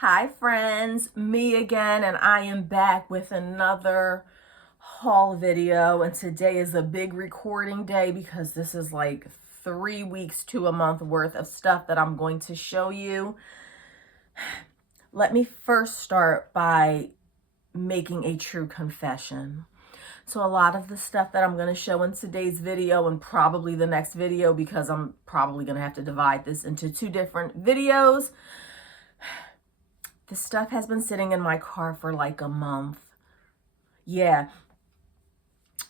Hi friends, me again, and I am back with another haul video. And today is a big recording day because this is like 3 weeks to a month worth of stuff that I'm going to show you. Let me first start by making a true confession. So a lot of the stuff that I'm going to show in today's video and probably the next video, because I'm probably going to have to divide this into two different videos, this stuff has been sitting in my car for like a month. Yeah.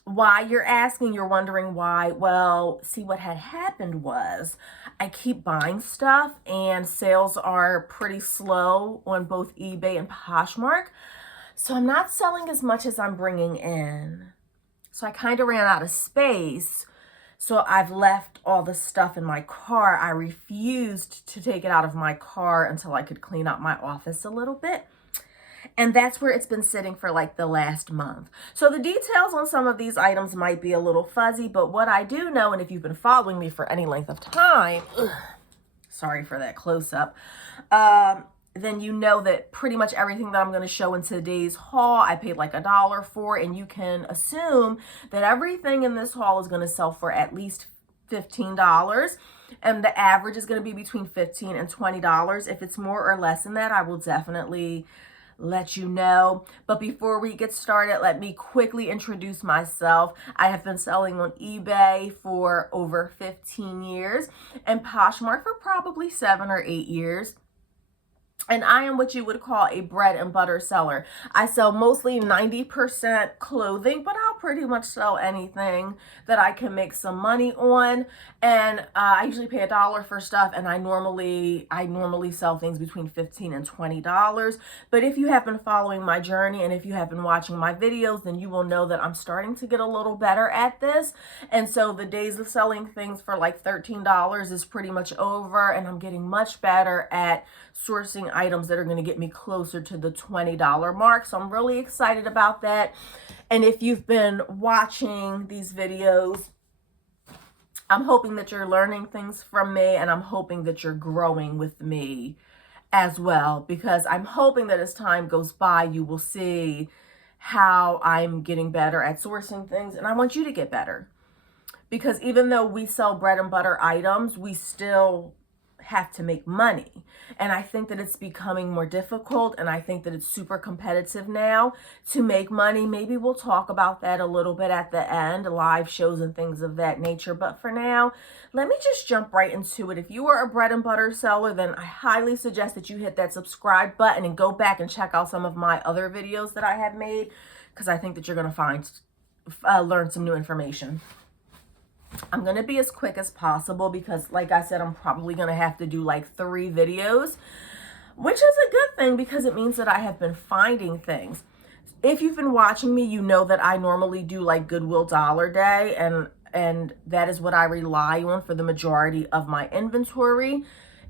Why, you're asking, you're wondering why. Well, see, what had happened was I keep buying stuff and sales are pretty slow on both eBay and Poshmark. So I'm not selling as much as I'm bringing in. So I kind of ran out of space. So I've left all the stuff in my car. I refused to take it out of my car until I could clean up my office a little bit. And that's where it's been sitting for like the last month. So the details on some of these items might be a little fuzzy, but what I do know, and if you've been following me for any length of time, sorry for that close-up, then you know that pretty much everything that I'm going to show in today's haul, I paid like $1 for, and you can assume that everything in this haul is going to sell for at least $15, and the average is going to be between $15 and $20. If it's more or less than that, I will definitely let you know. But before we get started, let me quickly introduce myself. I have been selling on eBay for over 15 years and Poshmark for probably 7 or 8 years. And I am what you would call a bread and butter seller. I sell mostly 90% clothing, but I'll pretty much sell anything that I can make some money on. And I usually pay $1 for stuff, and I normally sell things between $15 and $20. But if you have been following my journey and if you have been watching my videos, then you will know that I'm starting to get a little better at this. And so the days of selling things for like $13 is pretty much over, and I'm getting much better at sourcing items that are going to get me closer to the $20 mark. So I'm really excited about that. And if you've been watching these videos, I'm hoping that you're learning things from me, and I'm hoping that you're growing with me as well, because I'm hoping that as time goes by, you will see how I'm getting better at sourcing things, and I want you to get better. Because even though we sell bread and butter items, we still have to make money. And I think that it's becoming more difficult, and I think that it's super competitive now to make money. Maybe we'll talk about that a little bit at the end, live shows and things of that nature. But for now, let me just jump right into it. If you are a bread and butter seller, then I highly suggest that you hit that subscribe button and go back and check out some of my other videos that I have made, because I think that you're going to learn some new information. I'm going to be as quick as possible because, like I said, I'm probably going to have to do like 3 videos, which is a good thing because it means that I have been finding things. If you've been watching me, you know that I normally do like Goodwill Dollar Day, and that is what I rely on for the majority of my inventory.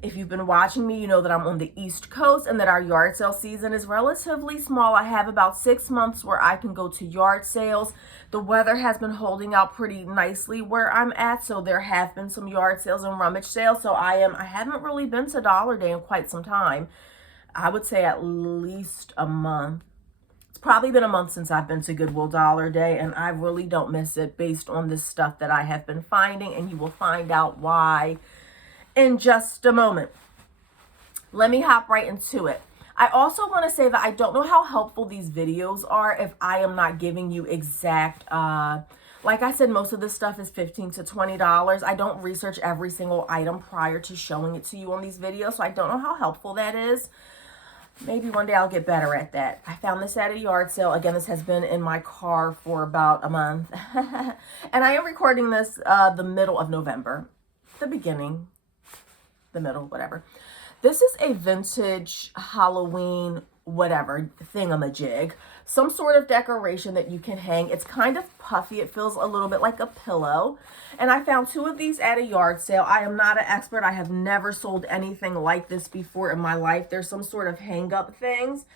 If you've been watching me, you know that I'm on the East Coast and that our yard sale season is relatively small. I have about 6 months where I can go to yard sales. The weather has been holding out pretty nicely where I'm at, so there have been some yard sales and rummage sales. So I haven't really been to Dollar Day in quite some time. I would say at least a month. It's probably been a month since I've been to Goodwill Dollar Day, and I really don't miss it based on this stuff that I have been finding, and you will find out why in just a moment. Let me hop right into it. I also want to say that I don't know how helpful these videos are if I am not giving you exact, like I said, most of this stuff is $15 to $20. I don't research every single item prior to showing it to you on these videos, so I don't know how helpful that is. Maybe one day I'll get better at that. I found this at a yard sale. Again, this has been in my car for about a month. And I am recording this the middle of November. The beginning. The middle, whatever. This is a vintage Halloween whatever thingamajig, some sort of decoration that you can hang. It's kind of puffy. It feels a little bit like a pillow, and I found 2 of these at a yard sale. I am not an expert. I have never sold anything like this before in my life. There's some sort of hang up things.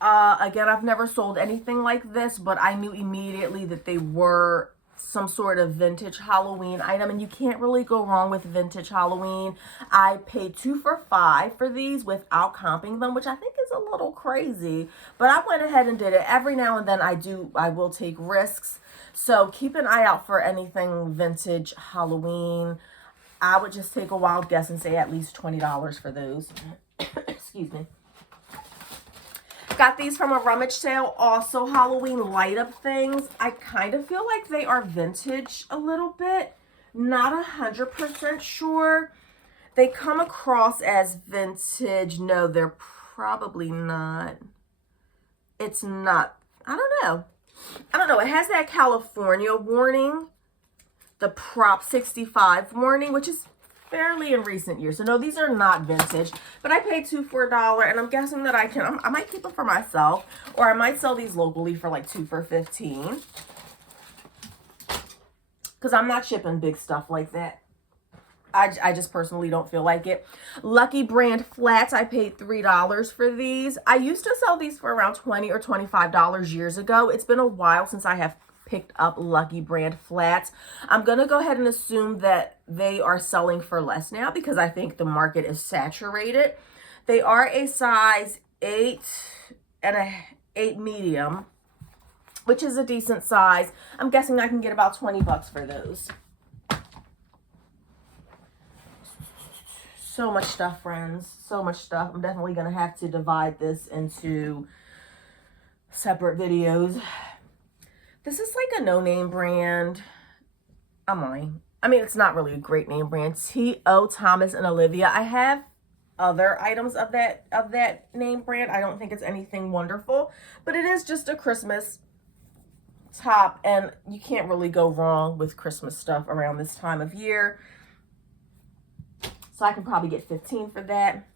Again, I've never sold anything like this, but I knew immediately that they were some sort of vintage Halloween item, and you can't really go wrong with vintage Halloween. I paid 2 for $5 for these without comping them, which I think is a little crazy, but I went ahead and did it. Every now and then I will take risks. So keep an eye out for anything vintage Halloween. I would just take a wild guess and say at least $20 for those. Excuse me. Got these from a rummage sale. Also Halloween light up things. I kind of feel like they are vintage a little bit. Not 100% sure. They come across as vintage. No, they're probably not. It's not. I don't know. It has that California warning, the Prop 65 warning, which is fairly in recent years. So no, these are not vintage, but I paid 2 for $1, and I'm guessing that I might keep them for myself, or I might sell these locally for like 2 for $15, because I'm not shipping big stuff like that. I just personally don't feel like it. Lucky brand flats, I paid $3 for these. I used to sell these for around $20 or $25 years ago. It's been a while since I have picked up Lucky brand flats. I'm going to go ahead and assume that they are selling for less now because I think the market is saturated. They are a size 8 and a 8 medium, which is a decent size. I'm guessing I can get about 20 bucks for those. So much stuff, friends. So much stuff. I'm definitely going to have to divide this into separate videos. This is like a no-name brand. I'm lying. I mean, it's not really a great name brand. T.O. Thomas and Olivia. I have other items of that name brand. I don't think it's anything wonderful, but it is just a Christmas top, and you can't really go wrong with Christmas stuff around this time of year. So I can probably get 15 for that.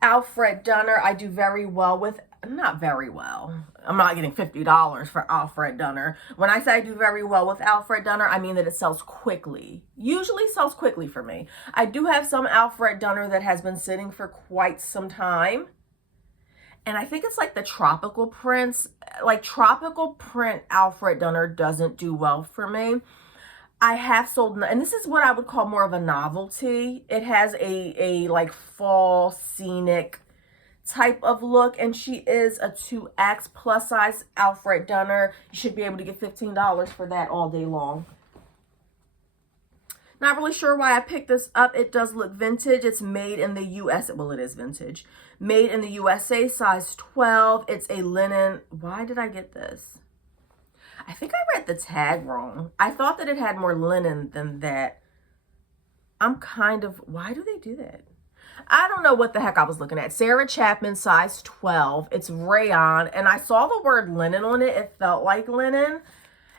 Alfred Dunner, I do very well with. Not very well. I'm not getting $50 for Alfred Dunner. When I say I do very well with Alfred Dunner, I mean that it sells quickly. Usually sells quickly for me. I do have some Alfred Dunner that has been sitting for quite some time. And I think it's like the tropical prints. Like tropical print Alfred Dunner doesn't do well for me. I have sold, and this is what I would call more of a novelty. It has a like fall scenic type of look, and she is a 2X plus size Alfred Dunner. You should be able to get $15 for that all day long. Not really sure why I picked this up. It does look vintage. It's made in the US. Well, it is vintage. Made in the USA, size 12. It's a linen. Why did I get this? I think I read the tag wrong. I thought that it had more linen than that. Why do they do that? I don't know what the heck I was looking at. Sarah Chapman, size 12. It's rayon, and I saw the word linen on it. It felt like linen,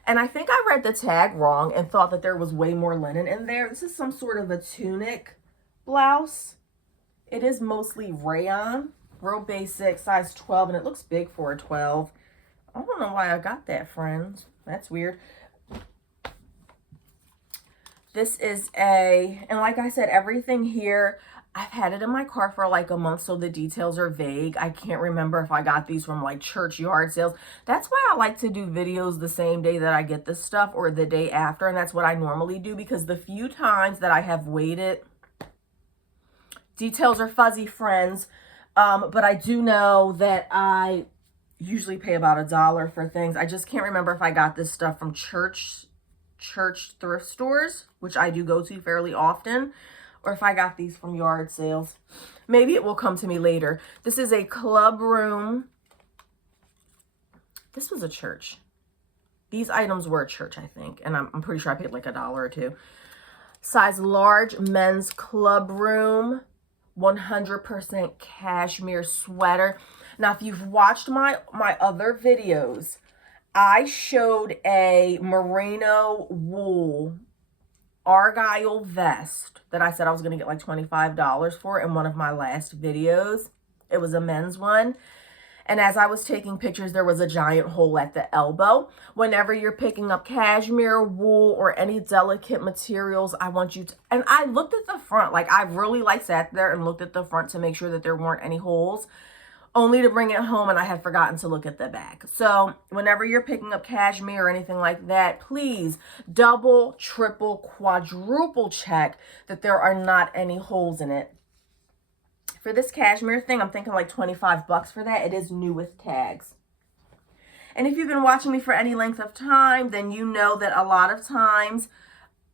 and I think I read the tag wrong and thought that there was way more linen in there. This is some sort of a tunic blouse. It is mostly rayon, real basic, size 12, and it looks big for a 12. I don't know why I got that, friends. That's weird. This is and like I said, everything here, I've had it in my car for like a month, so the details are vague. I can't remember if I got these from like church yard sales. That's why I like to do videos the same day that I get this stuff or the day after, and that's what I normally do because the few times that I have waited, details are fuzzy, friends. But I do know that I usually pay about $1 for things. I just can't remember if I got this stuff from church thrift stores, which I do go to fairly often, or if I got these from yard sales. Maybe it will come to me later. This is a club room. This was a church. These items were a church, I think, and I'm pretty sure I paid like $1 or $2. Size large men's club room, 100% cashmere sweater. Now, if you've watched my other videos, I showed a merino wool argyle vest that I said I was going to get like $25 for in one of my last videos. It was a men's one. And as I was taking pictures, there was a giant hole at the elbow. Whenever you're picking up cashmere, wool, or any delicate materials, I want you to, and I looked at the front, like I really sat there and looked at the front to make sure that there weren't any holes. only to bring it home and I had forgotten to look at the back. So whenever you're picking up cashmere or anything like that, please double, triple, quadruple check that there are not any holes in it. For this cashmere thing, I'm thinking like 25 bucks for that. It is new with tags. And if you've been watching me for any length of time, then you know that a lot of times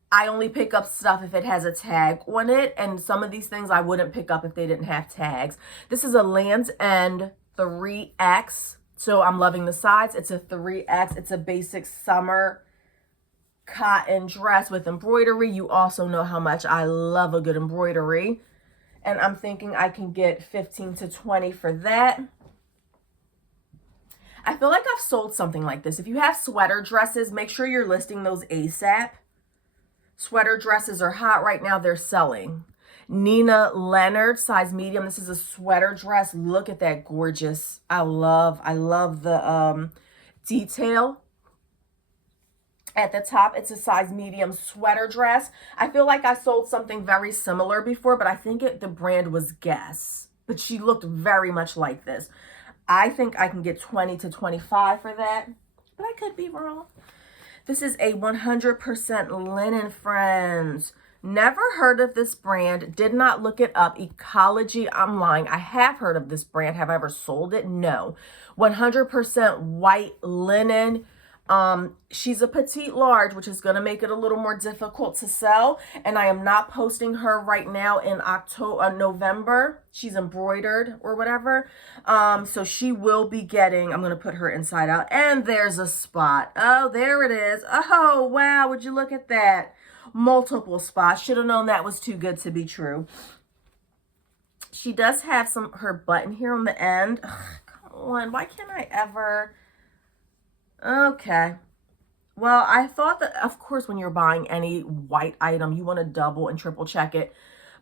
I only pick up stuff if it has a tag on it. And some of these things I wouldn't pick up if they didn't have tags. This is a Land's End 3X. So I'm loving the size. It's a 3X. It's a basic summer cotton dress with embroidery. You also know how much I love a good embroidery. And I'm thinking I can get 15 to 20 for that. I feel like I've sold something like this. If you have sweater dresses, make sure you're listing those ASAP. Sweater dresses are hot right now. They're selling. Nina Leonard, size medium. This is a sweater dress. Look at that gorgeous. I love the detail at the top. It's a size medium sweater dress. I feel like I sold something very similar before, but I think the brand was Guess. But she looked very much like this. I think I can get 20 to 25 for that, but I could be wrong. This is a 100% linen, friends. Never heard of this brand. Did not look it up. Ecology, I'm lying. I have heard of this brand. Have I ever sold it? No. 100% white linen. She's a petite large, which is going to make it a little more difficult to sell. And I am not posting her right now in November. She's embroidered or whatever. So she will be getting, I'm going to put her inside out. And there's a spot. Oh, there it is. Oh, wow. Would you look at that? Multiple spots. Should have known that was too good to be true. She does have her button here on the end. Ugh, come on. Why can't I ever... Okay. Well, I thought that, of course, when you're buying any white item, you want to double and triple check it.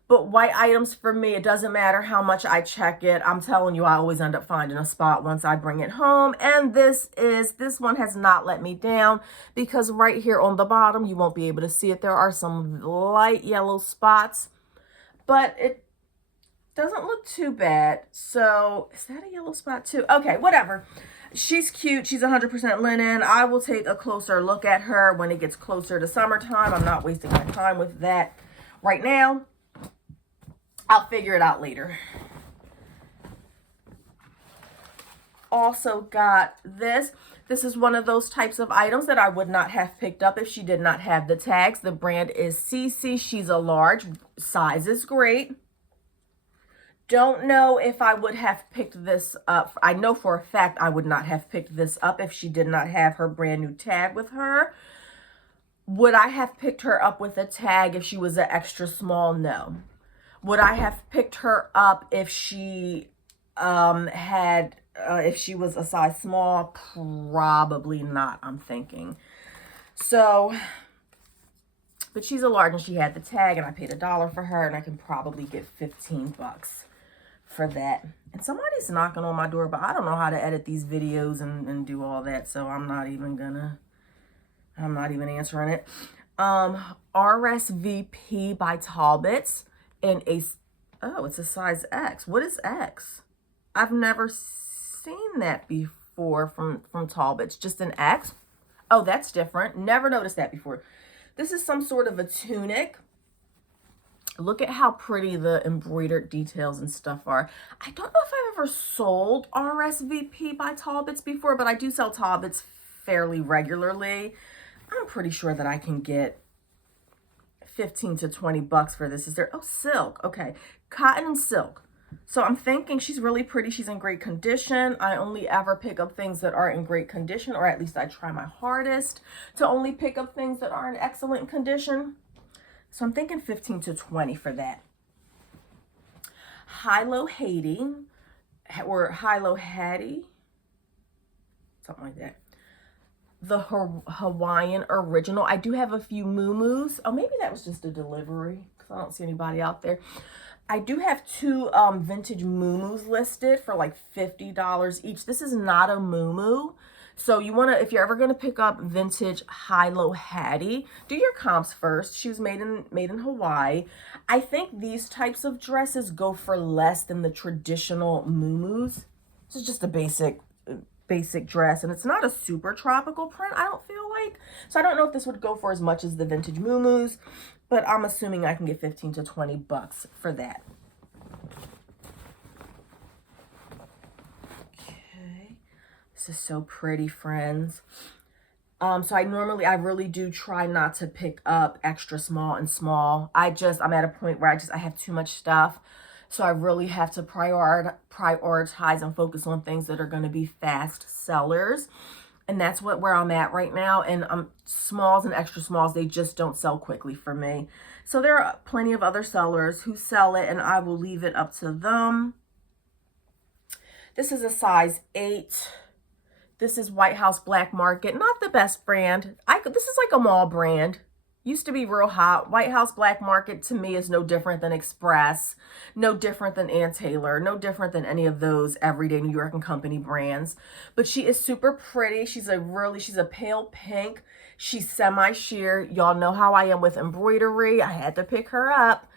But white items, for me, it doesn't matter how much I check it. I'm telling you, I always end up finding a spot once I bring it home. And this one has not let me down, because right here on the bottom, you won't be able to see it. There are some light yellow spots, but it doesn't look too bad. So is that a yellow spot too? Okay, whatever. She's cute. She's 100% linen. I will take a closer look at her when it gets closer to summertime. I'm not wasting my time with that right now. I'll figure it out later. Also got this. This is one of those types of items that I would not have picked up if she did not have the tags. The brand is Cece. She's a large. Size is great. Don't know if I would have picked this up. I know for a fact I would not have picked this up if she did not have her brand new tag with her. Would I have picked her up with a tag if she was an extra small? No. Would I have picked her up if she if she was a size small? Probably not, I'm thinking. So, but she's a large and she had the tag, and I paid $1 for her, and I can probably get 15 bucks for that. And somebody's knocking on my door, but I don't know how to edit these videos and do all that, so I'm not even answering it. RSVP by Talbots in it's a size X. What is X? I've never seen that before from Talbots. Just an X. Oh, that's different. Never noticed that before. This is some sort of a tunic. Look at how pretty the embroidered details and stuff are. I don't know if I've ever sold RSVP by Talbots before, but I do sell Talbots fairly regularly. I'm pretty sure that I can get 15 to 20 bucks for this. Is there? Oh, silk. Okay. Cotton and silk. So I'm thinking she's really pretty. She's in great condition. I only ever pick up things that are in great condition, or at least I try my hardest to only pick up things that are in excellent condition. So I'm thinking 15 to 20 for that. Hilo Haiti, or Hilo Hattie, something like that. The Hawaiian original. I do have a few muumuus. Oh, maybe that was just a delivery, because I don't see anybody out there. I do have two vintage muumuus listed for like $50 each. This is not a muumuu. So you want to, if you're ever going to pick up vintage Hilo Hattie, do your comps first. She was made in Hawaii. I think these types of dresses go for less than the traditional muumuus. This is just a basic dress, and it's not a super tropical print, I don't feel like. So I don't know if this would go for as much as the vintage muumuus, but I'm assuming I can get 15 to 20 bucks for that. Okay. This is so pretty, friends. So I really do try not to pick up extra small and small. I'm at a point where I have too much stuff. So I really have to prioritize and focus on things that are going to be fast sellers. And that's where I'm at right now. And smalls and extra smalls, they just don't sell quickly for me. So there are plenty of other sellers who sell it, and I will leave it up to them. This is a size 8. This is White House Black Market. Not the best brand. This is like a mall brand. Used to be real hot. White House Black Market to me is no different than Express, no different than Ann Taylor, no different than any of those everyday New York and Company brands. But she is super pretty. She's a pale pink. She's semi-sheer. Y'all know how I am with embroidery. I had to pick her up.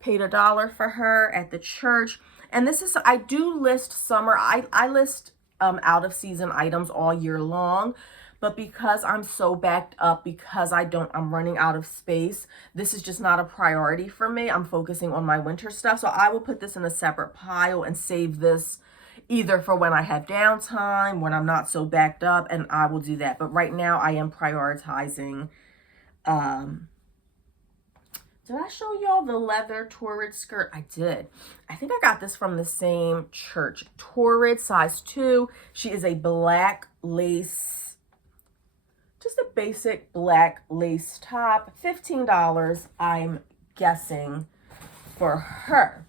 Paid $1 for her at the church. And I do list summer. I list out of season items all year long, but because I'm so backed up, because I'm running out of space, this is just not a priority for me. I'm focusing on my winter stuff. So I will put this in a separate pile and save this either for when I have downtime, when I'm not so backed up, and I will do that. But right now I am prioritizing, did I show y'all the leather Torrid skirt? I did. I think I got this from the same church. Torrid, size 2. She is a black lace, just a basic black lace top. $15, I'm guessing, for her.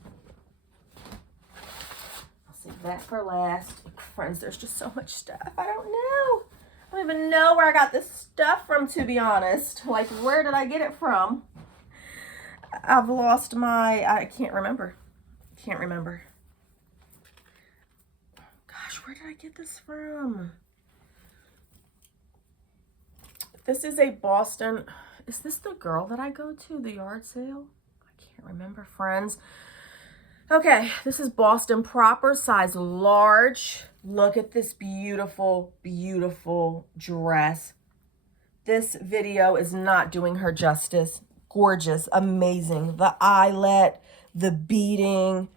I'll save that for last. Friends, there's just so much stuff. I don't know. I don't even know where I got this stuff from, to be honest. Like, where did I get it from? I've lost I can't remember. Gosh, where did I get this from? This is a Boston. Is this the girl that I go to, the yard sale? I can't remember, friends. Okay, this is Boston Proper, size large. Look at this beautiful, beautiful dress. This video is not doing her justice. Gorgeous, amazing. The eyelet, the beading.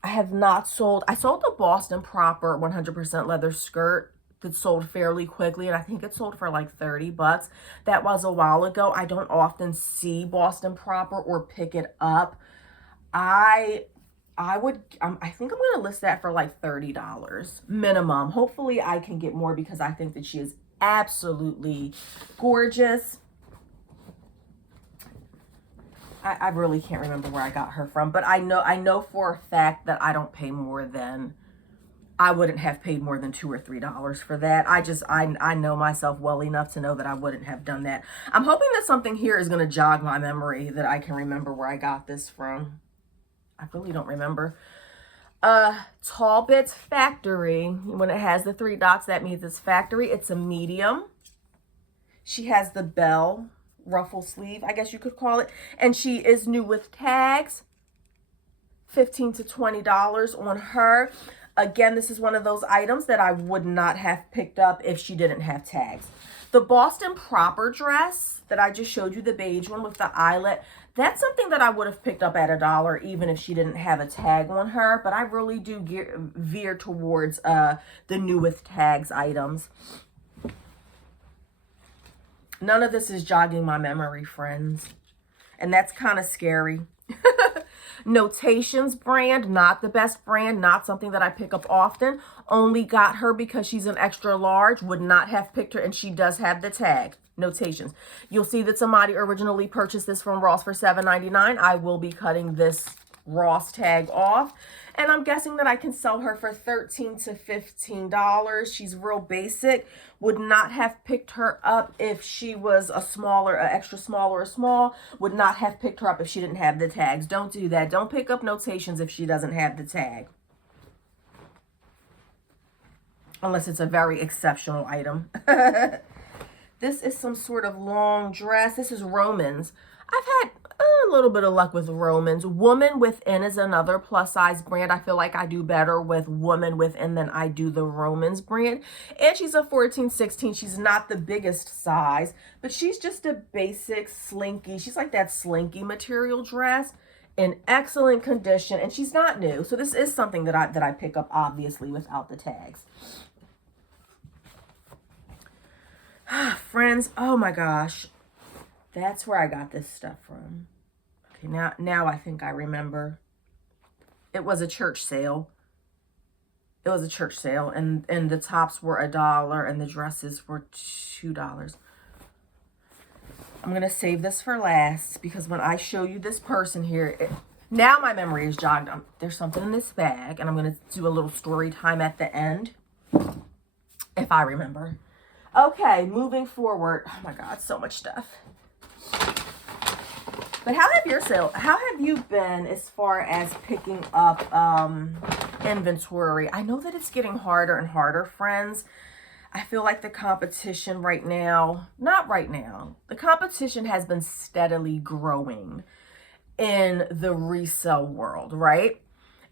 I sold the Boston Proper 100% leather skirt that sold fairly quickly, and I think it sold for like 30 bucks. That was a while ago. I don't often see Boston Proper or pick it up. I think I'm going to list that for like $30 minimum. Hopefully I can get more because I think that she is absolutely gorgeous. I really can't remember where I got her from, but I know for a fact that I wouldn't have paid more than $2 or $3 for that. I know myself well enough to know that I wouldn't have done that. I'm hoping that something here is going to jog my memory, that I can remember where I got this from. I really don't remember. Tall Bits Factory. When it has the 3 dots, that means it's factory. It's a medium. She has the bell ruffle sleeve, I guess you could call it, and she is new with tags. $15 to $20 on her. Again, this is one of those items that I would not have picked up if she didn't have tags. The Boston Proper dress that I just showed you, the beige one with the eyelet, that's something that I would have picked up at $1 even if she didn't have a tag on her, but I really do veer towards the new with tags items. None of this is jogging my memory, friends. And that's kind of scary. Notations brand, not the best brand, not something that I pick up often. Only got her because she's an extra large, would not have picked her, and she does have the tag. Notations. You'll see that somebody originally purchased this from Ross for $7.99. I will be cutting this Ross tag off. And I'm guessing that I can sell her for $13 to $15. She's real basic. Would not have picked her up if she was a extra small or a small. Would not have picked her up if she didn't have the tags. Don't do that. Don't pick up Notations if she doesn't have the tag. Unless it's a very exceptional item. This is some sort of long dress. This is Romans. A little bit of luck with Romans. Woman Within is another plus size brand. I feel like I do better with Woman Within than I do the Romans brand. And she's a 14-16. She's not the biggest size, but she's just a basic slinky. She's like that slinky material dress in excellent condition, and she's not new. So this is something that I pick up, obviously, without the tags. Friends, oh my gosh. That's where I got this stuff from. Okay, now I think I remember. It was a church sale. It was a church sale, and the tops were $1 and the dresses were $2. I'm going to save this for last because when I show you this person here, now my memory is jogged. There's something in this bag, and I'm going to do a little story time at the end if I remember. Okay, moving forward. Oh my God, so much stuff. But how have you been as far as picking up inventory? I know that it's getting harder and harder, friends. I feel like the competition right now, not right now, the competition has been steadily growing in the resale world, right?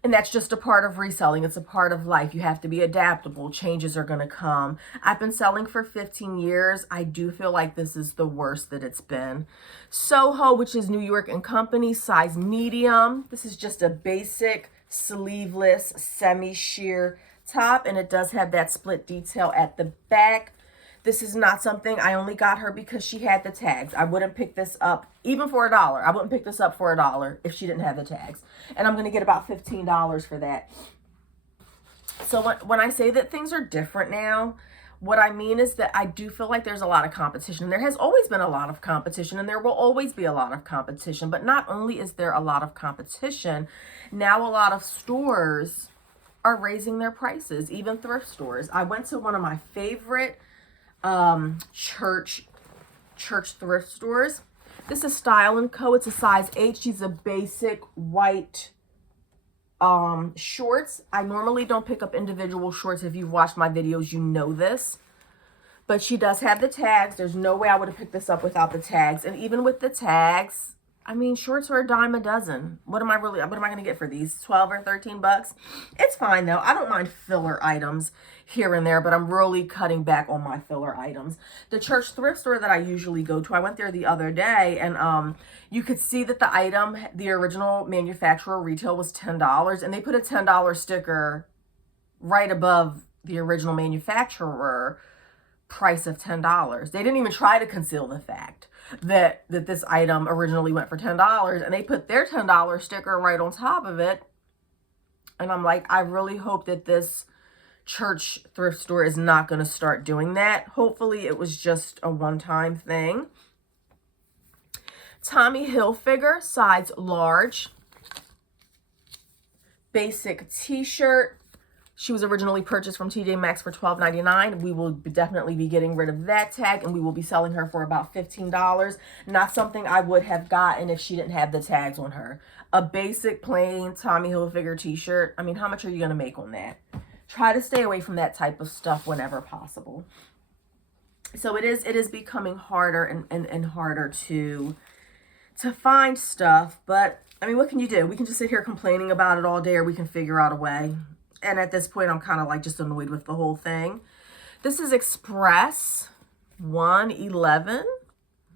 And that's just a part of reselling. It's a part of life. You have to be adaptable. Changes are going to come. I've been selling for 15 years. I do feel like this is the worst that it's been. Soho, which is New York & Company, size medium. This is just a basic sleeveless semi-sheer top, and it does have that split detail at the back. This is not something, I only got her because she had the tags. I wouldn't pick this up even for $1. I wouldn't pick this up for $1 if she didn't have the tags. And I'm going to get about $15 for that. So when I say that things are different now, what I mean is that I do feel like there's a lot of competition. There has always been a lot of competition, and there will always be a lot of competition. But not only is there a lot of competition, now a lot of stores are raising their prices, even thrift stores. I went to one of my favorite church thrift stores. This is Style & Co. It's a size 8. She's a basic white shorts. I normally don't pick up individual shorts. If you've watched my videos, you know this. But she does have the tags. There's no way I would have picked this up without the tags. And even with the tags, I mean, shorts are a dime a dozen. What am I going to get for these? 12 or 13 bucks? It's fine though. I don't mind filler items here and there, but I'm really cutting back on my filler items. The church thrift store that I usually go to, I went there the other day, and you could see that the item, the original manufacturer retail was $10, and they put a $10 sticker right above the original manufacturer price of $10. They didn't even try to conceal the fact that this item originally went for $10, and they put their $10 sticker right on top of it. And I'm like, I really hope that this church thrift store is not going to start doing that. Hopefully it was just a one-time thing. Tommy Hilfiger, size large. Basic t-shirt. She was originally purchased from TJ Maxx for $12.99. We will definitely be getting rid of that tag, and we will be selling her for about $15. Not something I would have gotten if she didn't have the tags on her. A basic plain Tommy Hilfiger t-shirt. I mean, how much are you going to make on that? Try to stay away from that type of stuff whenever possible. So it is becoming harder and harder to find stuff. But, I mean, what can you do? We can just sit here complaining about it all day, or we can figure out a way. And at this point, I'm kind of like just annoyed with the whole thing. This is Express 111.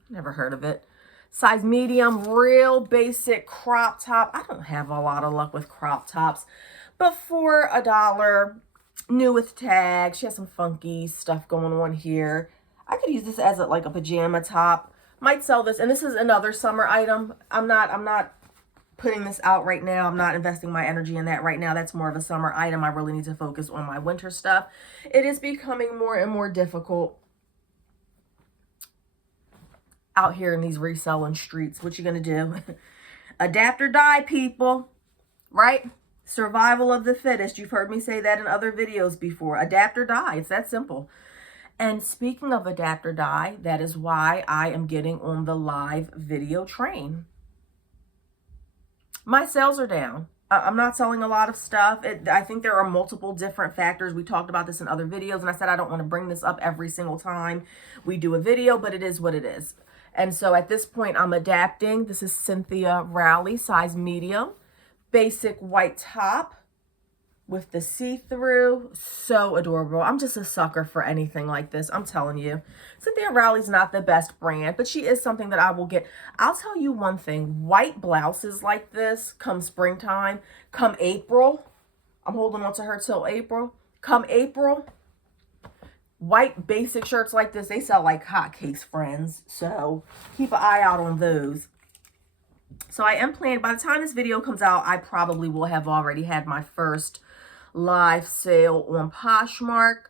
Never heard of it. Size medium, real basic crop top. I don't have a lot of luck with crop tops. But for $1, new with tags. She has some funky stuff going on here. I could use this as like a pajama top. Might sell this. And this is another summer item. I'm not putting this out right now. I'm not investing my energy in that right now. That's more of a summer item. I really need to focus on my winter stuff. It is becoming more and more difficult out here in these reselling streets. What you gonna do? Adapt or die, people, right? Survival of the fittest. You've heard me say that in other videos before. Adapt or die. It's that simple. And speaking of adapt or die, that is why I am getting on the live video train. My sales are down. I'm not selling a lot of stuff. I think there are multiple different factors. We talked about this in other videos, and I said I don't want to bring this up every single time we do a video, but it is what it is. And so at this point, I'm adapting. This is Cynthia Rowley, size medium, basic white top with the see-through. So adorable. I'm just a sucker for anything like this. I'm telling you. Cynthia Rowley's not the best brand, but she is something that I will get. I'll tell you one thing. White blouses like this come springtime, come April. I'm holding on to her till April. Come April, white basic shirts like this, they sell like hotcakes, friends. So keep an eye out on those. So I am planning, by the time this video comes out, I probably will have already had my first live sale on Poshmark.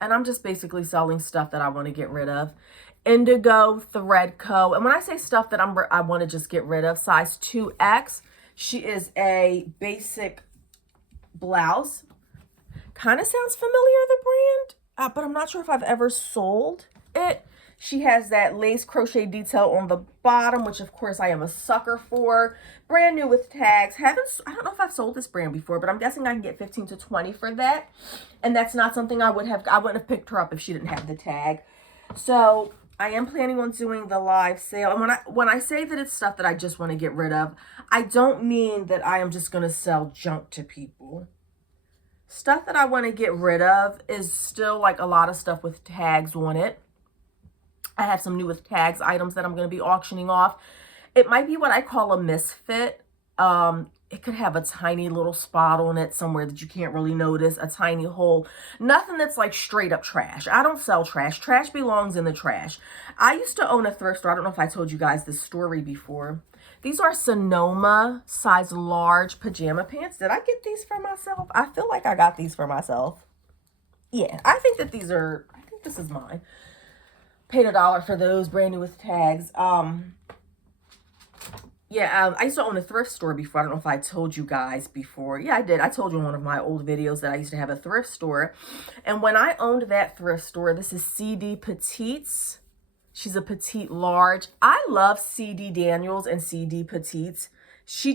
And I'm just basically selling stuff that I want to get rid of. Indigo Thread Co. And when I say stuff that I want to just get rid of, size 2X. She is a basic blouse. Kind of sounds familiar, the brand, but I'm not sure if I've ever sold it. She has that lace crochet detail on the bottom, which of course I am a sucker for. Brand new with tags. I don't know if I've sold this brand before, but I'm guessing I can get 15 to 20 for that. And that's not something I wouldn't have picked her up if she didn't have the tag. So I am planning on doing the live sale. And when I say that it's stuff that I just want to get rid of, I don't mean that I am just going to sell junk to people. Stuff that I want to get rid of is still like a lot of stuff with tags on it. I have some new with tags items that I'm going to be auctioning off. It might be what I call a misfit. It could have a tiny little spot on it somewhere that you can't really notice, a tiny hole. Nothing that's like straight up trash. I don't sell trash. Trash belongs in the trash. I used to own a thrift store. I don't know if I told you guys this story before. These are Sonoma size large pajama pants. Did I get these for myself? I feel like I got these for myself. Yeah, I think that these are, I think this is mine. Paid $1 for those, brand new with tags. I used to own a thrift store before. I don't know if I told you guys before. Yeah, I did. I told you in one of my old videos that I used to have a thrift store. And when I owned that thrift store, this is CD Petites. She's a petite large. I love CD Daniels and CD Petites. She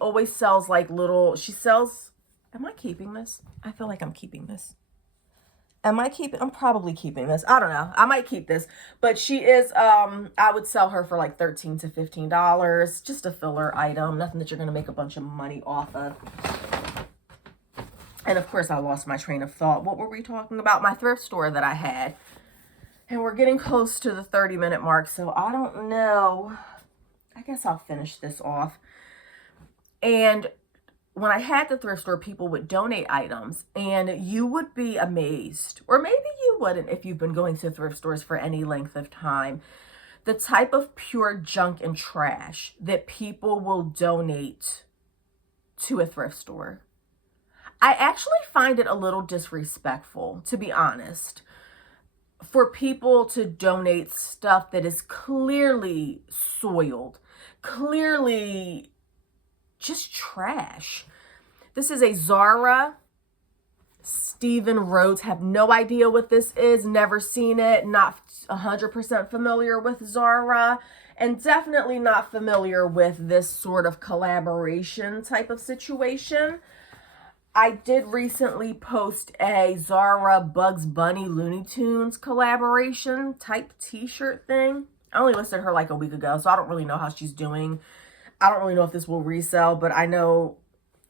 always sells like little, am I keeping this? I feel like I'm keeping this. I'm probably keeping this. I don't know. I might keep this. But she is, I would sell her for like $13 to $15. Just a filler item. Nothing that you're going to make a bunch of money off of. And of course, I lost my train of thought. What were we talking about? My thrift store that I had. And we're getting close to the 30-minute mark. So I don't know. I guess I'll finish this off. And when I had the thrift store, people would donate items, and you would be amazed, or maybe you wouldn't if you've been going to thrift stores for any length of time, the type of pure junk and trash that people will donate to a thrift store. I actually find it a little disrespectful, to be honest, for people to donate stuff that is clearly soiled, clearly just trash. This is a Zara Stephen Rhodes. Have no idea what this is. Never seen it. Not 100% familiar with Zara. And definitely not familiar with this sort of collaboration type of situation. I did recently post a Zara Bugs Bunny Looney Tunes collaboration type t-shirt thing. I only listed her like a week ago, so I don't really know how she's doing. I don't really know if this will resell, but I know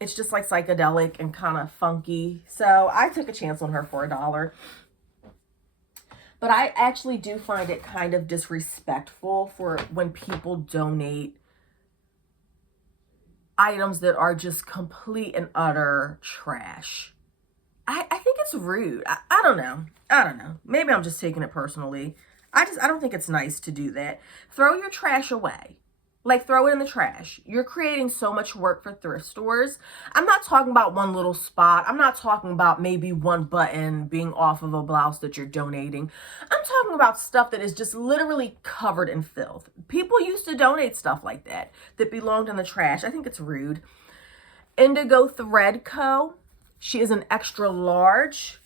it's just like psychedelic and kind of funky. So I took a chance on her for $1. But I actually do find it kind of disrespectful for when people donate items that are just complete and utter trash. I think it's rude. I don't know. I don't know. Maybe I'm just taking it personally. I don't think it's nice to do that. Throw your trash away. Like, throw it in the trash. You're creating so much work for thrift stores. I'm not talking about one little spot. I'm not talking about maybe one button being off of a blouse that you're donating. I'm talking about stuff that is just literally covered in filth. People used to donate stuff like that belonged in the trash. I think it's rude. Indigo Thread Co. She is an extra large,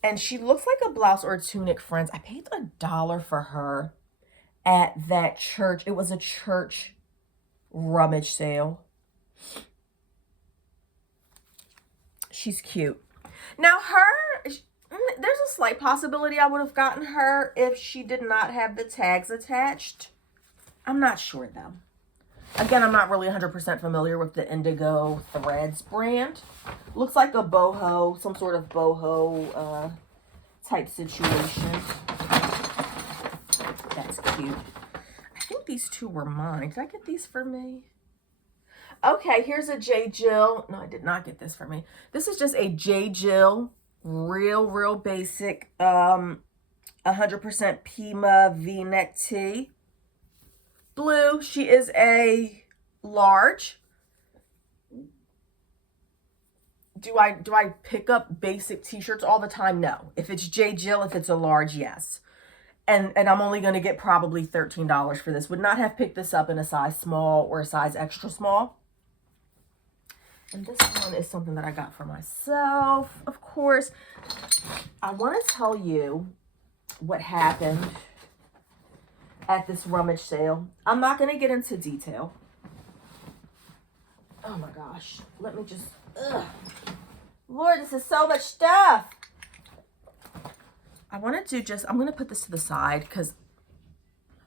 and she looks like a blouse or a tunic, friends. I paid $1 for her at that church. It was a church rummage sale. She's cute. Now There's a slight possibility I would have gotten her if she did not have the tags attached. I'm not sure though. Again, I'm not really 100% familiar with the Indigo Threads brand. Looks like a boho, some sort of boho type situation. That's cute. I think these two were mine. Did I get these for me? Okay, here's a J. Jill. No, I did not get this for me. This is just a J. Jill, real basic 100% Pima V-neck tee. Blue. She is a large. Do I pick up basic t-shirts all the time? No. If it's J. Jill, if it's a large, yes. And I'm only going to get probably $13 for this. Would not have picked this up in a size small or a size extra small. And this one is something that I got for myself, of course. I want to tell you what happened at this rummage sale. I'm not going to get into detail. Oh my gosh. Let me just, Lord, this is so much stuff. I want to do I'm going to put this to the side because,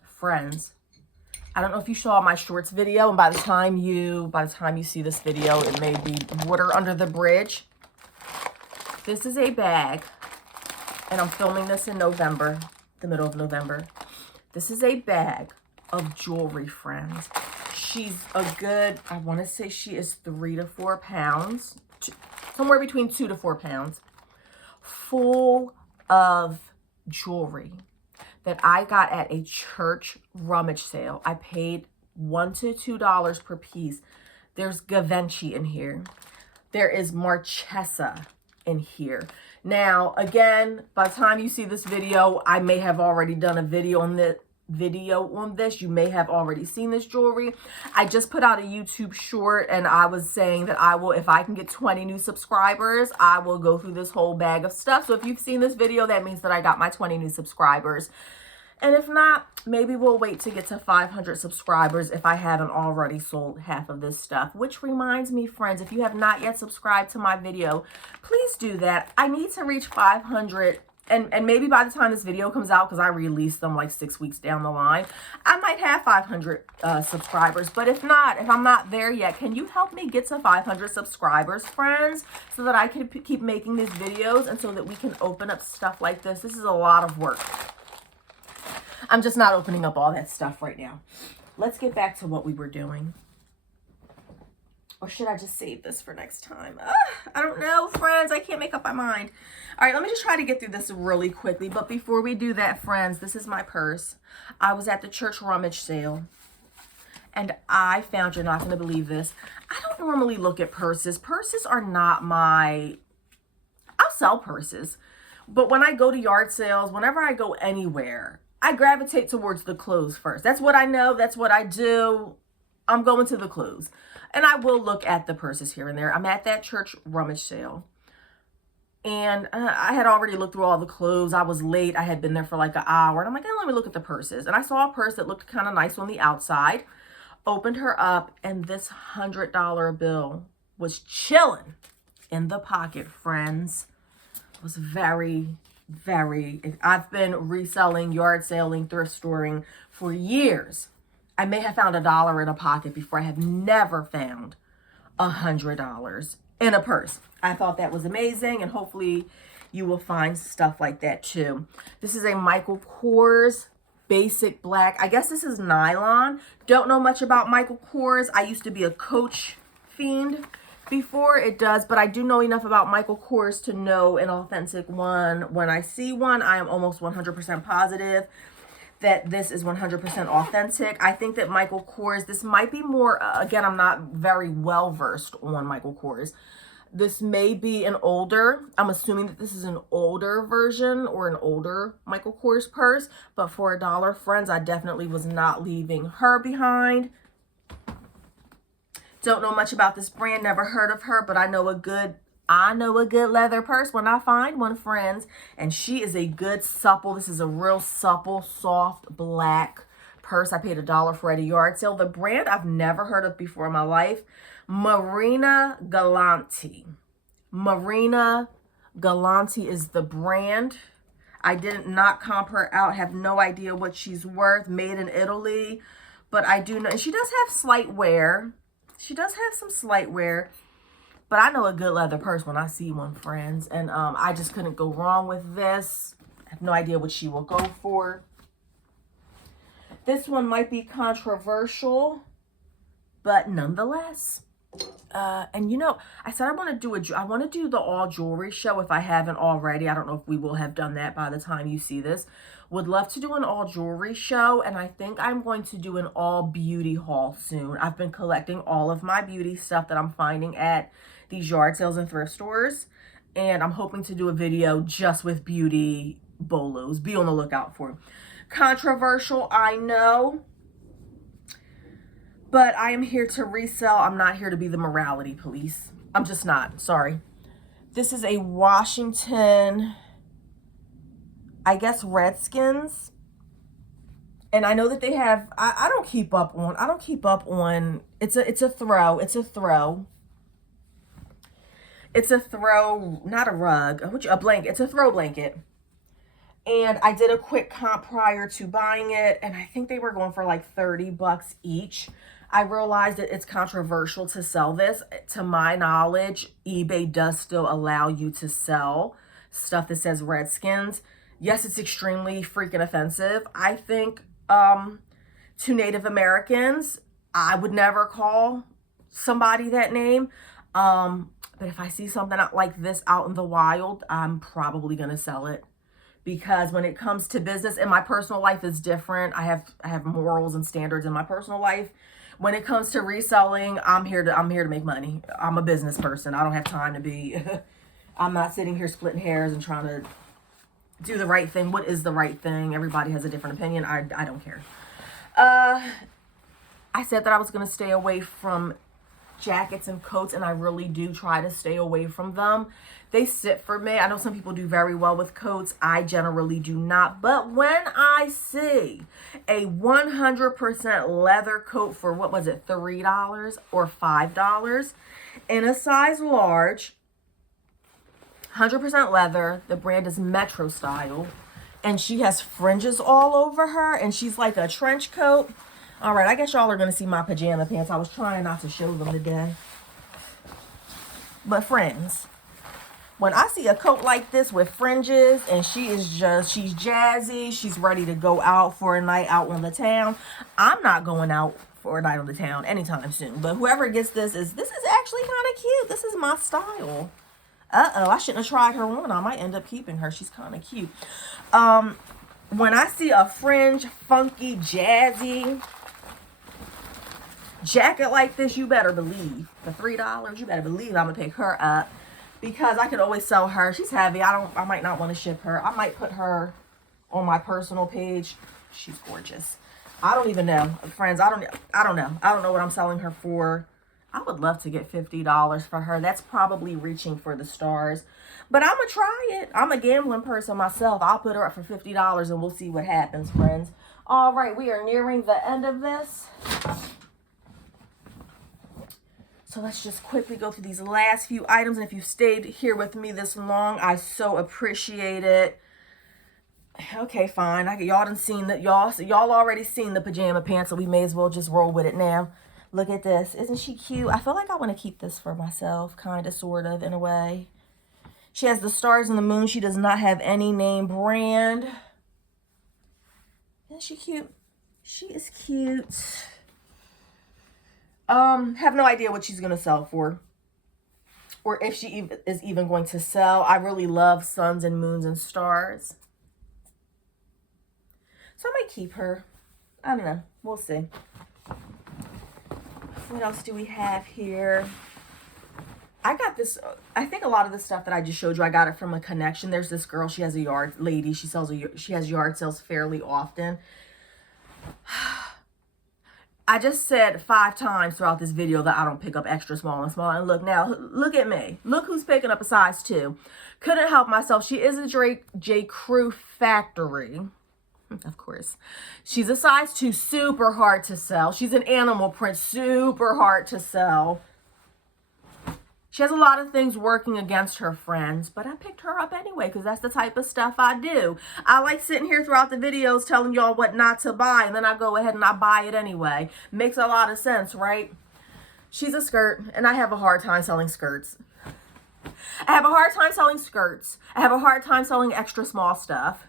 friends, I don't know if you saw my shorts video, and by the time you see this video, it may be water under the bridge. This is a bag, and I'm filming this in November, the middle of November. This is a bag of jewelry, friends. She's a good, I want to say she is 3 to 4 pounds, somewhere between 2 to 4 pounds, full of jewelry that I got at a church rummage sale. I paid $1 to $2 per piece. There's Givenchy in here. There is Marchesa in here. Now, again, by the time you see this video, I may have already done a video on this. You may have already seen this jewelry. I just put out a YouTube short, and I was saying that I will, if I can get 20 new subscribers, I will go through this whole bag of stuff. So if you've seen this video, that means that I got my 20 new subscribers. And if not, maybe we'll wait to get to 500 subscribers if I haven't already sold half of this stuff. Which reminds me, friends, if you have not yet subscribed to my video, please do that. I need to reach 500. And maybe by the time this video comes out, because I release them like 6 weeks down the line, I might have 500 subscribers. But if not, if I'm not there yet, can you help me get to 500 subscribers, friends, so that I can keep making these videos and so that we can open up stuff like this? This is a lot of work. I'm just not opening up all that stuff right now. Let's get back to what we were doing. Or should I just save this for next time? I don't know, friends. I can't make up my mind. All right, let me just try to get through this really quickly. But before we do that, friends, this is my purse. I was at the church rummage sale, and I found, you're not going to believe this, I don't normally look at purses. Purses are not my, I'll sell purses. But when I go to yard sales, whenever I go anywhere, I gravitate towards the clothes first. That's what I know. That's what I do. I'm going to the clothes. And I will look at the purses here and there. I'm at that church rummage sale. And I had already looked through all the clothes. I was late. I had been there for like an hour. And I'm like, let me look at the purses. And I saw a purse that looked kind of nice on the outside. Opened her up. And this $100 bill was chilling in the pocket, friends. It was very, I've been reselling, yard selling, thrift storing for years. I may have found $1 in a pocket before. I have never found $100 in a purse. I thought that was amazing, and hopefully you will find stuff like that too. This is a Michael Kors basic black. I guess this is nylon. Don't know much about Michael Kors. I used to be a Coach fiend before. It does, but I do know enough about Michael Kors to know an authentic one. When I see one, I am almost 100% positive that this is 100% authentic. I think that Michael Kors, this might be more, again, I'm not very well versed on Michael Kors. This may be an older, I'm assuming that this is an older version or an older Michael Kors purse, but for $1, friends, I definitely was not leaving her behind. Don't know much about this brand, never heard of her, but I know a good leather purse when I find one, friends. And she is a good supple. This is a real supple, soft, black purse. I paid $1 for at a yard sale. The brand I've never heard of before in my life. Marina Galante. Marina Galanti is the brand. I did not comp her out. Have no idea what she's worth. Made in Italy. But I do know, and she does have slight wear. She does have some slight wear. But I know a good leather purse when I see one, friends. And I just couldn't go wrong with this. I have no idea what she will go for. This one might be controversial, but nonetheless. And you know, I said I want to do the all jewelry show if I haven't already. I don't know if we will have done that by the time you see this. Would love to do an all jewelry show, and I think I'm going to do an all beauty haul soon. I've been collecting all of my beauty stuff that I'm finding at these yard sales and thrift stores, and I'm hoping to do a video just with beauty bolos. Be on the lookout for it. Controversial, I know, but I am here to resell. I'm not here to be the morality police. I'm just not. Sorry. This is a Washington, I guess, Redskins. And I know that they have, I don't keep up on, it's a throw. It's a throw. It's a throw, not a rug, a blanket. It's a throw blanket. And I did a quick comp prior to buying it, and I think they were going for like 30 bucks each. I realized that it's controversial to sell this. To my knowledge, eBay does still allow you to sell stuff that says Redskins. Yes, it's extremely freaking offensive. I think to Native Americans, I would never call somebody that name. But if I see something like this out in the wild, I'm probably going to sell it. Because when it comes to business, and my personal life is different. I have morals and standards in my personal life. When it comes to reselling, I'm here to make money. I'm a business person. I don't have time to be I'm not sitting here splitting hairs and trying to do the right thing. What is the right thing? Everybody has a different opinion. I don't care. I said that I was going to stay away from jackets and coats, and I really do try to stay away from them. They sit for me. I know some people do very well with coats. I generally do not. But when I see a 100% leather coat for, what was it, $3 or $5 in a size large, 100% leather, the brand is Metro Style, and she has fringes all over her, and she's like a trench coat. All right, I guess y'all are going to see my pajama pants. I was trying not to show them today. But friends, when I see a coat like this with fringes and she's jazzy, she's ready to go out for a night out on the town. I'm not going out for a night on the town anytime soon. But whoever gets this is actually kind of cute. This is my style. Uh-oh, I shouldn't have tried her on. I might end up keeping her. She's kind of cute. When I see a fringe, funky, jazzy jacket like this, you better believe, for $3, you better believe I'm gonna pick her up, because I could always sell her. She's heavy. I might not want to ship her. I might put her on my personal page. She's gorgeous. I don't even know, friends. I don't know. I don't know what I'm selling her for. I would love to get $50 for her. That's probably reaching for the stars, but I'm gonna try it. I'm a gambling person myself. I'll put her up for $50 and we'll see what happens, friends. All right, we are nearing the end of this. So let's just quickly go through these last few items. And if you stayed here with me this long, I so appreciate it. Okay, fine. Y'all done seen that. Y'all already seen the pajama pants, so we may as well just roll with it now. Look at this. Isn't she cute? I feel like I want to keep this for myself, kind of, sort of, in a way. She has the stars and the moon. She does not have any name brand. Isn't she cute? She is cute. Have no idea what she's going to sell for, or if she is even going to sell. I really love suns and moons and stars, so I might keep her. I don't know. We'll see. What else do we have here? I got this. I think a lot of the stuff that I just showed you, I got it from a connection. There's this girl. She has a yard lady. She has yard sales fairly often. I just said 5 times throughout this video that I don't pick up extra small and small. And look now, look at me. Look who's picking up a size 2. Couldn't help myself. She is a J. Crew factory. Of course. She's a size 2, super hard to sell. She's an animal print, super hard to sell. She has a lot of things working against her, friends, but I picked her up anyway because that's the type of stuff I do. I like sitting here throughout the videos telling y'all what not to buy, and then I go ahead and I buy it anyway. Makes a lot of sense, right? She's a skirt, and I have a hard time selling skirts. I have a hard time selling skirts. I have a hard time selling extra small stuff.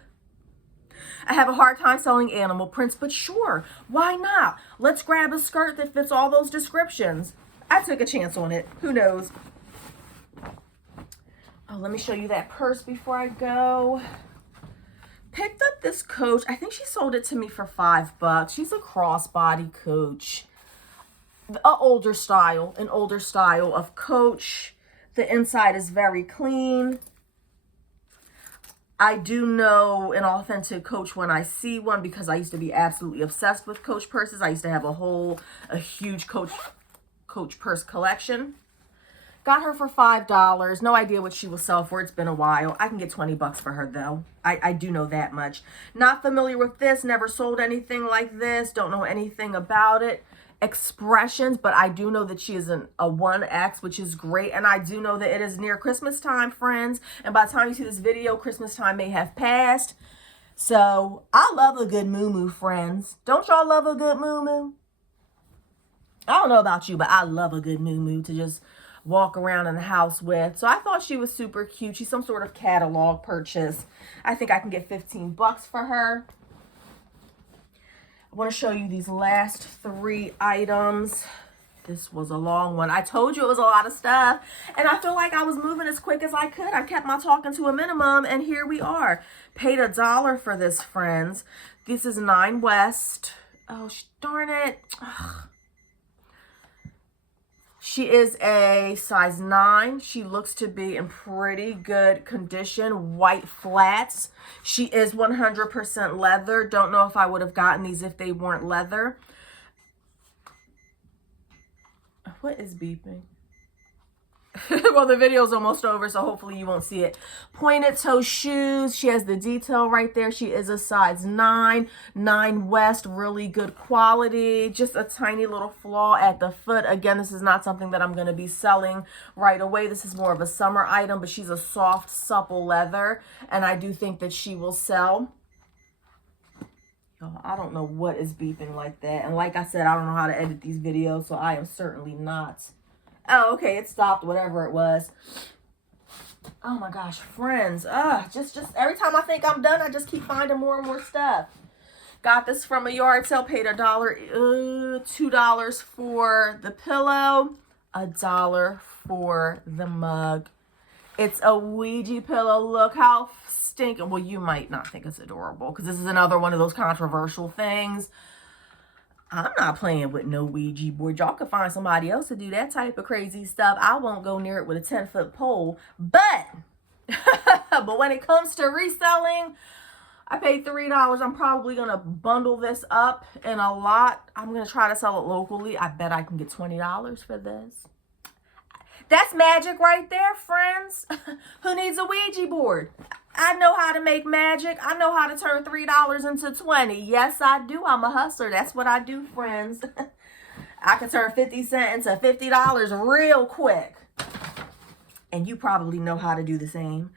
I have a hard time selling animal prints, but sure, why not? Let's grab a skirt that fits all those descriptions. I took a chance on it. Who knows? Oh, let me show you that purse before I go. Picked up this Coach. I think she sold it to me for $5. She's a crossbody Coach. An older style of Coach. The inside is very clean. I do know an authentic Coach when I see one because I used to be absolutely obsessed with Coach purses. I used to have a huge Coach purse collection. Got her for $5. No idea what she will sell for. It's been a while. I can get 20 bucks for her though. I do know that much. Not familiar with this. Never sold anything like this. Don't know anything about it. Expressions, but I do know that she is a 1X, which is great. And I do know that it is near Christmas time, friends. And by the time you see this video, Christmas time may have passed. So I love a good moo-moo, friends. Don't y'all love a good moo-moo? I don't know about you, but I love a good moo-moo to just walk around in the house with. So I thought she was super cute. She's some sort of catalog purchase. I think I can get 15 bucks for her. I want to show you these last 3 items. This was a long one. I told you it was a lot of stuff, and I feel like I was moving as quick as I could. I kept my talking to a minimum, and here we are. Paid $1 for this, friends. This is 9 West. Oh, darn it. Ugh. She is a size 9. She looks to be in pretty good condition. White flats. She is 100% leather. Don't know if I would have gotten these if they weren't leather. What is beeping? Well, the video's almost over, so hopefully you won't see it. Pointed toe shoes. She has the detail right there. She is a size 9. 9 West. Really good quality. Just a tiny little flaw at the foot. Again, this is not something that I'm going to be selling right away. This is more of a summer item, but she's a soft, supple leather, and I do think that she will sell. I don't know what is beeping like that. And like I said, I don't know how to edit these videos, so I am certainly not. Oh, okay, it stopped, whatever it was. Oh my gosh, friends. Just every time I think I'm done, I just keep finding more and more stuff. Got this from a yard sale, paid $2 for the pillow, $1 for the mug. It's a Ouija pillow. Look how stinking. Well, you might not think it's adorable because this is another one of those controversial things. I'm not playing with no Ouija board. Y'all can find somebody else to do that type of crazy stuff. I won't go near it with a 10-foot pole. But, but when it comes to reselling, I paid $3. I'm probably going to bundle this up in a lot. I'm going to try to sell it locally. I bet I can get $20 for this. That's magic right there, friends. Who needs a Ouija board? I know how to make magic. I know how to turn $3 into 20. Yes, I do. I'm a hustler. That's what I do, friends. I can turn 50 cents into $50 real quick. And you probably know how to do the same.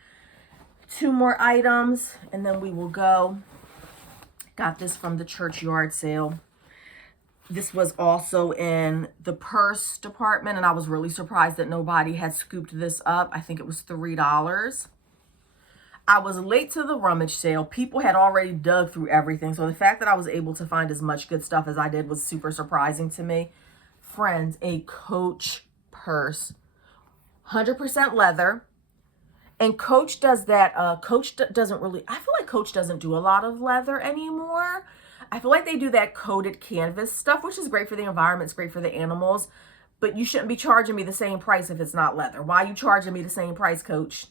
2 more items, and then we will go. Got this from the church yard sale. This was also in the purse department, and I was really surprised that nobody had scooped this up. I think it was $3. I was late to the rummage sale. People had already dug through everything, so the fact that I was able to find as much good stuff as I did was super surprising to me. Friends, a Coach purse. 100% leather. And Coach does that. Coach doesn't really, I feel like Coach doesn't do a lot of leather anymore. I feel like they do that coated canvas stuff, which is great for the environment. It's great for the animals. But you shouldn't be charging me the same price if it's not leather. Why are you charging me the same price, Coach,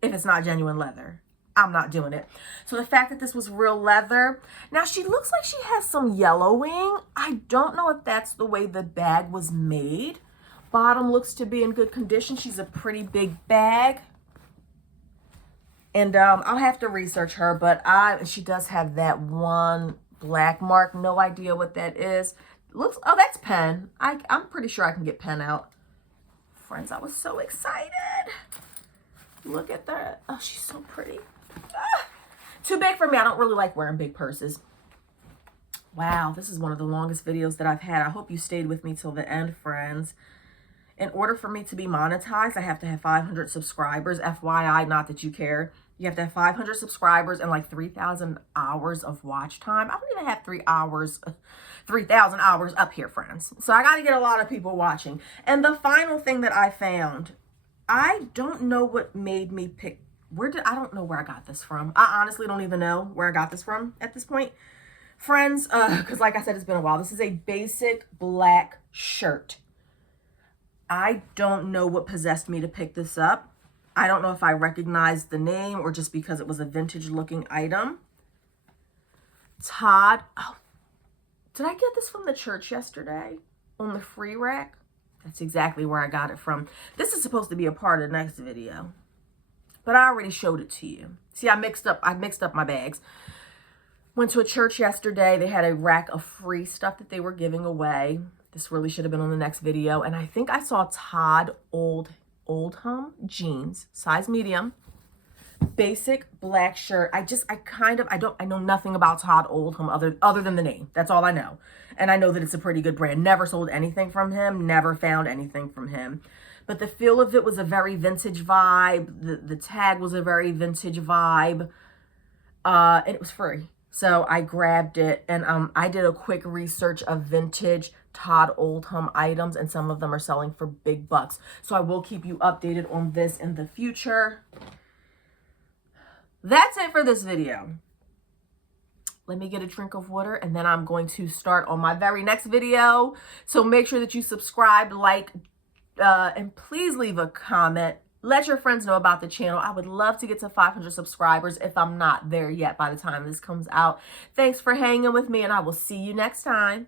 if it's not genuine leather? I'm not doing it. So the fact that this was real leather. Now, she looks like she has some yellowing. I don't know if that's the way the bag was made. Bottom looks to be in good condition. She's a pretty big bag. And I'll have to research her, but she does have that one black mark. No idea what that is. Looks, oh, that's pen. I'm pretty sure I can get pen out friends. I was so excited. Look at that. Oh, she's so pretty. Ah, too big for me. I don't really like wearing big purses. Wow, this is one of the longest videos that I've had. I hope you stayed with me till the end, friends. In order for me to be monetized, I have to have 500 subscribers. FYI, not that you care. You have to have 500 subscribers and like 3,000 hours of watch time. I don't even have 3,000 hours up here, friends. So I got to get a lot of people watching. And the final thing that I found, I don't know what made me pick. I don't know where I got this from. I honestly don't even know where I got this from at this point. Friends, because like I said, it's been a while. This is a basic black shirt. I don't know what possessed me to pick this up. I don't know if I recognized the name or just because it was a vintage looking item. Todd. Oh, did I get this from the church yesterday on the free rack? That's exactly where I got it from. This is supposed to be a part of the next video, but I already showed it to you. See, I mixed up my bags. Went to a church yesterday. They had a rack of free stuff that they were giving away. This really should have been on the next video. And I think I saw Todd Oldham jeans, size medium, basic black shirt. I know nothing about Todd Oldham other than the name. That's all I know. And I know that it's a pretty good brand. Never sold anything from him. Never found anything from him. But the feel of it was a very vintage vibe. The tag was a very vintage vibe. And it was free. So I grabbed it, and I did a quick research of vintage Todd Oldham items, and some of them are selling for big bucks. So I will keep you updated on this in the future. That's it for this video. Let me get a drink of water, and then I'm going to start on my very next video. So make sure that you subscribe, like, and please leave a comment. Let your friends know about the channel. I would love to get to 500 subscribers if I'm not there yet by the time this comes out. Thanks for hanging with me, and I will see you next time.